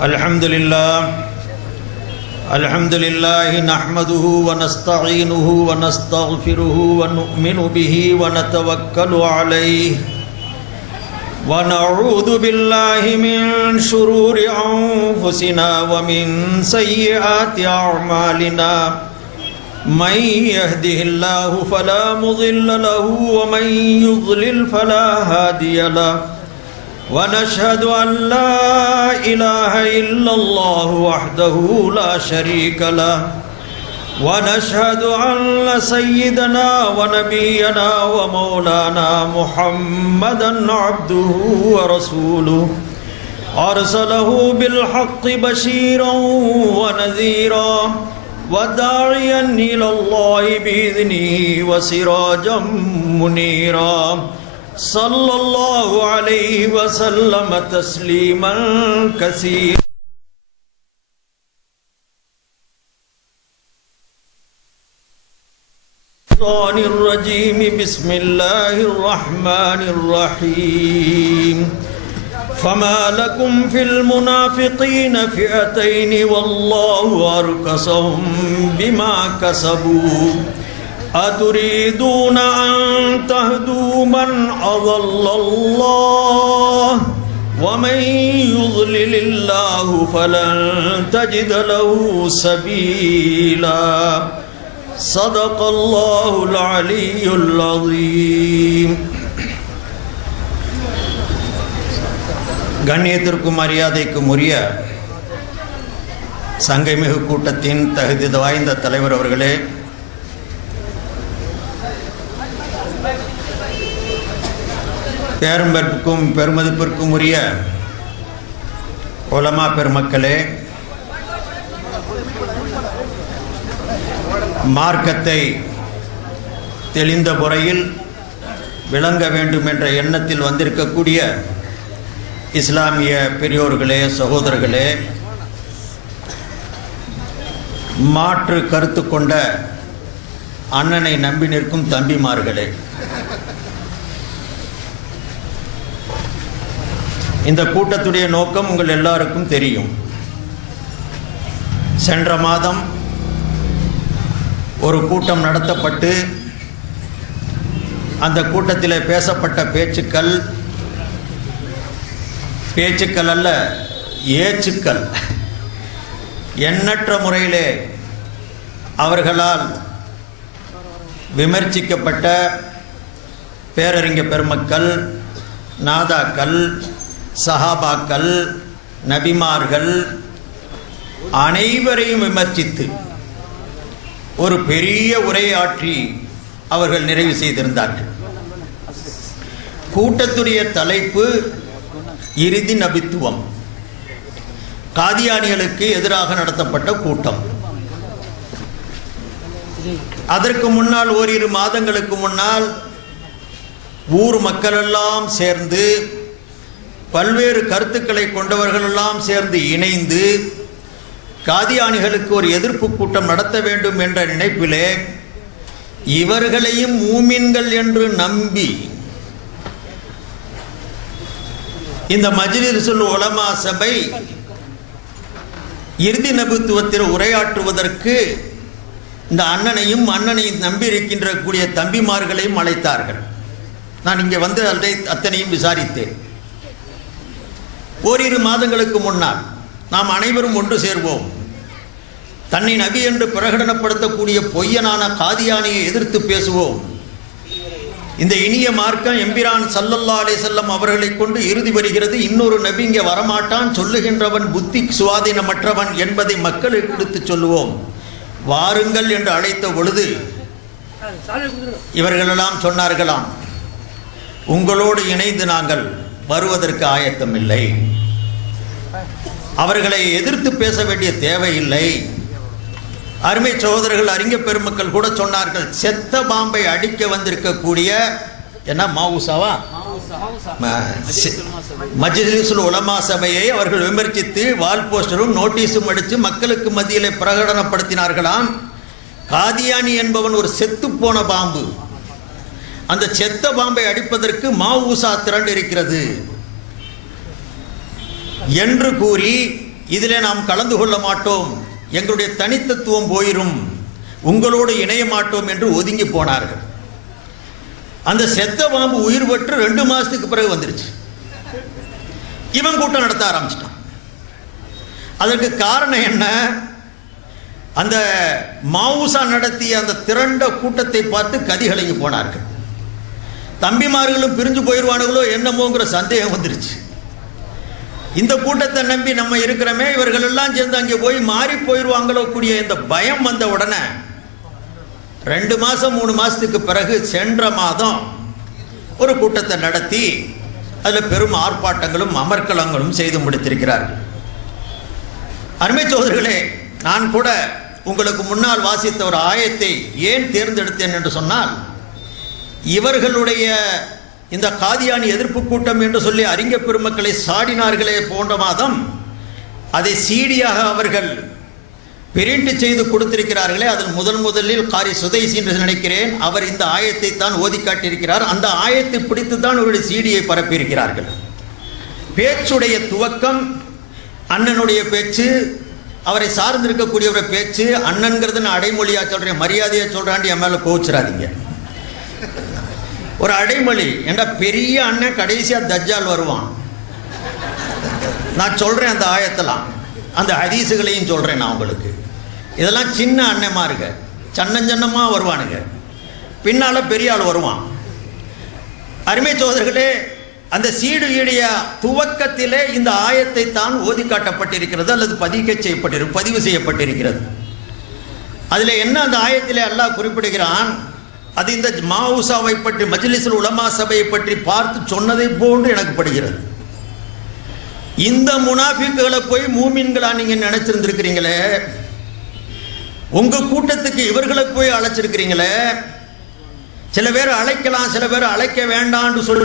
Alhamdulillah nahmaduhu wa nasta'inuhu wa nastaghfiruhu wa nu'minu bihi wa natawakkalu alayhi wa na'udhu billahi min shururi anfusina wa min sayyiati a'malina man yahdihillahu fala mudilla lahu wa man yudlil fala hadiya lahu ونشهد أن لا إله إلا الله وحده لا شريك له ونشهد أن سيدنا ونبينا ومولانا محمدا عبده ورسوله أرسله بالحق بشيرا ونذيرا وداعيا إلى الله بإذنه وسراجا منيرا صلى الله عليه وسلم تسليما كثيرا الرجيم بسم الله الرحمن الرحيم فما لكم في المنافقين فئتين والله أركسهم بما كسبوا أتريدون أن تهدوا من أضل الله ومن يضلل الله فلن تجد له سبيلا صدق الله العلي العظيم. கண்ணியத்திற்கும் மரியாதைக்கும் உரிய சங்கைமிகு கூட்டத்தின் தகுதி வாய்ந்த தலைவர் அவர்களே, பேரம்பற்கும் பெருமதிப்பிற்கும் உரிய உலமா பெருமக்களே, மார்க்கத்தை தெளிந்த முறையில் விளங்க வேண்டும் என்ற எண்ணத்தில் வந்திருக்கக்கூடிய இஸ்லாமிய பெரியோர்களே, சகோதரர்களே, மாற்று கருத்து கொண்ட அண்ணனை நம்பி நிற்கும் தம்பிமார்களே, இந்த கூட்டத்துடைய நோக்கம் உங்கள் எல்லாருக்கும் தெரியும். சென்ற மாதம் ஒரு கூட்டம் நடத்தப்பட்டு அந்த கூட்டத்தில் பேசப்பட்ட பேச்சுக்கள் அல்ல, ஏச்சுக்கள் எண்ணற்ற முறையிலே அவர்களால் விமர்சிக்கப்பட்ட பேரறிஞர் பெருமக்கள், நாதாக்கள், சஹாபாக்கள், நபிமார்கள் அனைவரையும் விமர்சித்து ஒரு பெரிய உரையாற்றி அவர்கள் நிறைவு செய்திருந்தார்கள். கூட்டத்துடைய தலைப்பு இறுதி நபித்துவம். காதியானிகளுக்கு எதிராக நடத்தப்பட்ட கூட்டம். அதற்கு முன்னால் ஓரிரு மாதங்களுக்கு முன்னால் ஊர் மக்களெல்லாம் சேர்ந்து, பல்வேறு கருத்துக்களை கொண்டவர்களெல்லாம் சேர்ந்து இணைந்து காதியானிகளுக்கு ஒரு எதிர்ப்பு கூட்டம் நடத்த வேண்டும் என்ற நினைப்பிலே இவர்களையும் மூமின்கள் என்று நம்பி இந்த மஜ்லிஸுல் உலமா சபை இறுதி நபித்துவத்தில் உரையாற்றுவதற்கு இந்த அண்ணனையும் நம்பி இருக்கின்ற கூடிய தம்பிமார்களையும் அழைத்தார்கள். நான் இங்கே வந்து அத்தனையும் விசாரித்தேன். ஓரிரு மாதங்களுக்கு முன்னால் நாம் அனைவரும் ஒன்று சேர்வோம், தன்னை நபி என்று பிரகடனப்படுத்தக்கூடிய பொய்யனான காதியானியை எதிர்த்து பேசுவோம். இந்த இனிய மார்க்கம் எம்பிரான் ஸல்லல்லாஹு அலைஹி வஸல்லம் அவர்களை கொண்டு இறுதி வருகிறது. இன்னொரு நபி இங்கே வரமாட்டான், சொல்லுகின்றவன் புத்தி சுவாதீனமற்றவன் என்பதை மக்களுக்கு எடுத்து சொல்லுவோம், வாருங்கள் என்று அழைத்த பொழுது இவர்களெல்லாம் சொன்னார்களாம், உங்களோடு இணைந்து நாங்கள் வருவதற்கு ஆயத்தம் இல்லை, அவர்களை எதிர்த்து பேச வேண்டிய தேவையில்லை. அருமை சகோதரர்கள், அறிஞர் பெருமக்கள் கூட சொன்னார்கள், செத்த பாம்பை அடிக்க வந்திருக்கக்கூடிய என்ன மாவுசாவா மஜ்லிஸுல் உலமா சபையை அவர்கள் விமர்சித்து வால் போஸ்டரும் நோட்டீஸும் அடித்து மக்களுக்கு மத்தியிலே பிரகடனப்படுத்தினார்களாம். காதியானி என்பவன் ஒரு செத்து போன பாம்பு, அந்த செத்த பாம்பை அடிப்பதற்கு மாவுசா திரண்டு இருக்கிறது என்று கூறி இதிலே நாம் கலந்து கொள்ள மாட்டோம், எங்களுடைய தனித்தத்துவம் போயிரும், உங்களோடு இணைய மாட்டோம் என்று ஒதுங்கி போனார்கள். அந்த செத்த பாம்பு உயிர் பெற்று 2 மாசத்துக்கு பிறகு வந்துருச்சு. இவன் கூட்டம் நடத்த ஆரம்பிச்சிட்டான். அதற்கு காரணம் என்ன? அந்த மாவுசா நடத்திய அந்த திரண்ட கூட்டத்தை பார்த்து கதிகலங்கி போனார்கள். தம்பிமார்களும் பிரிஞ்சு போயிடுவானுங்களோ என்னமோங்கிற சந்தேகம் வந்துருச்சு. இந்த கூட்டத்தை நம்பி நம்ம இருக்கிறோமே, இவர்கள் எல்லாம் சேர்ந்து அங்கே போய் மாறி போயிடுவாங்களோ கூடிய இந்த பயம் வந்த உடனே 2 மாசம் 3 மாசத்துக்கு பிறகு சென்ற மாதம் ஒரு கூட்டத்தை நடத்தி அதில் பெரும் ஆர்ப்பாட்டங்களும் அமர்க்களங்களும் செய்து முடித்திருக்கிறார்கள். அருமை சகோதரர்களே, நான் கூட உங்களுக்கு முன்னால் வாசித்த ஒரு ஆயத்தை ஏன் தேர்ந்தெடுத்தேன் என்று சொன்னால், இவர்களுடைய இந்த காதியானி எதிர்ப்பு கூட்டம் என்று சொல்லி அறிஞர் பெருமக்களை சாடினார்களே போன்ற மாதம் அதை சீடியாக அவர்கள் பிரிண்ட் செய்து கொடுத்திருக்கிறார்களே, அதில் முதலில் காரி சுதைசி என்று நினைக்கிறேன், அவர் இந்த ஆயத்தை தான் ஓதி காட்டியிருக்கிறார். அந்த ஆயத்தை பிடித்து தான் அவருடைய சீடியை பரப்பியிருக்கிறார்கள். பேச்சுடைய துவக்கம் அண்ணனுடைய பேச்சு, அவரை சார்ந்திருக்கக்கூடியவரை பேச்சு. அண்ணன்கிறது நான் அடைமொழியா சொல்றேன், மரியாதையா சொல்றாண்டி என் மேல கோச்சிடாதீங்க. ஒரு அடைமொழி என்ற பெரிய அண்ணன் கடைசியா தஜ்ஜால் வருவான். நான் சொல்றேன் அந்த ஆயத்தெல்லாம், அந்த ஹதீசுகளையும் சொல்றேன் நான் உங்களுக்கு. இதெல்லாம் சின்ன அண்ணமா இருக்க, சன்னஞ்சன்னமா வருவானுங்க, பின்னால பெரிய ஆள் வருவான். அருமை சகோதரர்களே, அந்த சீடு ஈடிய துவக்கத்திலே இந்த ஆயத்தை தான் ஓதி காட்டப்பட்டிருக்கிறது அல்லது பதிவு செய்யப்பட்டிருக்கிறது. அதில் என்ன அந்த ஆயத்திலே அல்லாஹ் குறிப்பிடுகிறான், அது இந்த மாவுசாவை பற்றி, மஜ்லிஸுல் உலமா சபையை பற்றி பார்த்து சொன்னதை போன்று எனக்கு படுகிறது. இந்த முனாஃபிக்குகளை போய் மூமின்களா நீங்க நினைச்சிருந்திருக்கிறீங்களே, உங்க கூட்டத்துக்கு இவர்களை போய் அழைச்சிருக்கிறீங்களே, சில பேர் அழைக்கலாம் சில பேர் அழைக்க வேண்டாம்னு சொல்லி